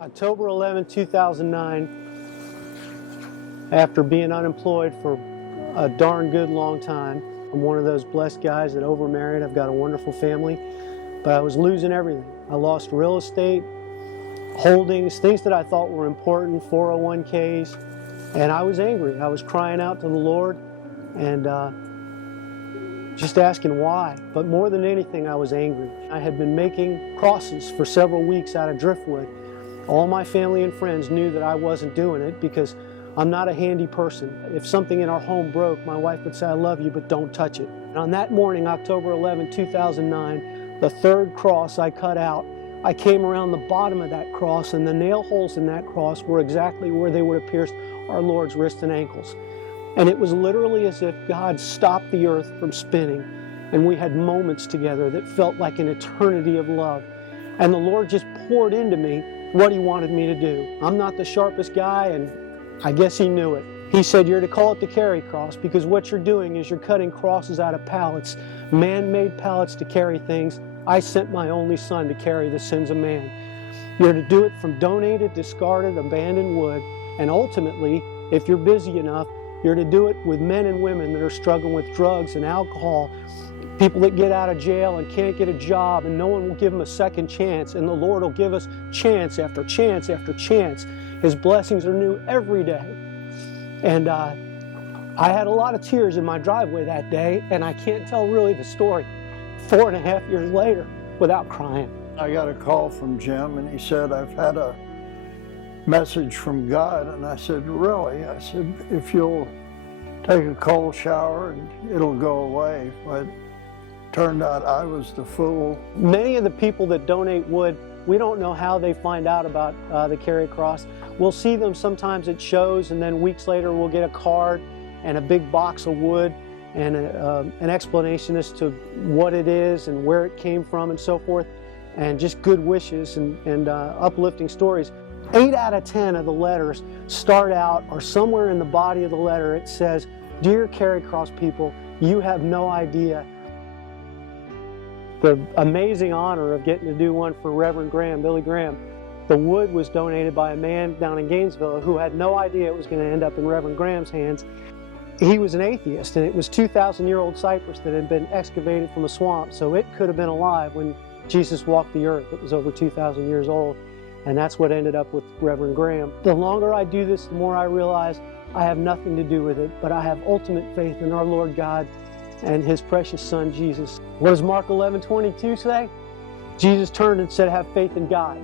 October 11, 2009, after being unemployed for a darn good long time. I'm one of those blessed guys that overmarried. I've got a wonderful family, but I was losing everything. I lost real estate, holdings, things that I thought were important, 401ks, and I was angry. I was crying out to the Lord and just asking why. But more than anything, I was angry. I had been making crosses for several weeks out of driftwood. All my family and friends knew that I wasn't doing it because I'm not a handy person. If something in our home broke, my wife would say, "I love you, but don't touch it." And on that morning, October 11, 2009, the third cross I cut out, I came around the bottom of that cross, and the nail holes in that cross were exactly where they would have pierced our Lord's wrists and ankles. And it was literally as if God stopped the earth from spinning, and we had moments together that felt like an eternity of love. And the Lord just poured into me what He wanted me to do. I'm not the sharpest guy, and I guess He knew it. He said, "You're to call it the carry cross, because what you're doing is you're cutting crosses out of pallets, man-made pallets to carry things. I sent my only Son to carry the sins of man. You're to do it from donated, discarded, abandoned wood, and ultimately, if you're busy enough, you're to do it with men and women that are struggling with drugs and alcohol, people that get out of jail and can't get a job, and no one will give them a second chance, and the Lord will give us chance after chance after chance. His blessings are new every day." And I had a lot of tears in my driveway that day, and I can't tell really the story 4.5 years later without crying. I got a call from Jim, and he said, "I've had a message from God." And I said, "Really?" I said, "If you'll take a cold shower and it'll go away." But turned out I was the fool. Many of the people that donate wood, we don't know how they find out about the Carry Cross. We'll see them sometimes at shows, and then weeks later we'll get a card and a big box of wood and an explanation as to what it is and where it came from and so forth, and just good wishes and uplifting stories. 8 out of 10 of the letters start out, or somewhere in the body of the letter it says, "Dear Carry Cross people, you have no idea." The amazing honor of getting to do one for Reverend Graham, Billy Graham. The wood was donated by a man down in Gainesville who had no idea it was going to end up in Reverend Graham's hands. He was an atheist, and it was 2,000-year-old cypress that had been excavated from a swamp, so it could have been alive when Jesus walked the earth. It was over 2,000 years old, and that's what ended up with Reverend Graham. The longer I do this, the more I realize I have nothing to do with it, but I have ultimate faith in our Lord God and His precious Son, Jesus. What does Mark 11:22 say? Jesus turned and said, "Have faith in God."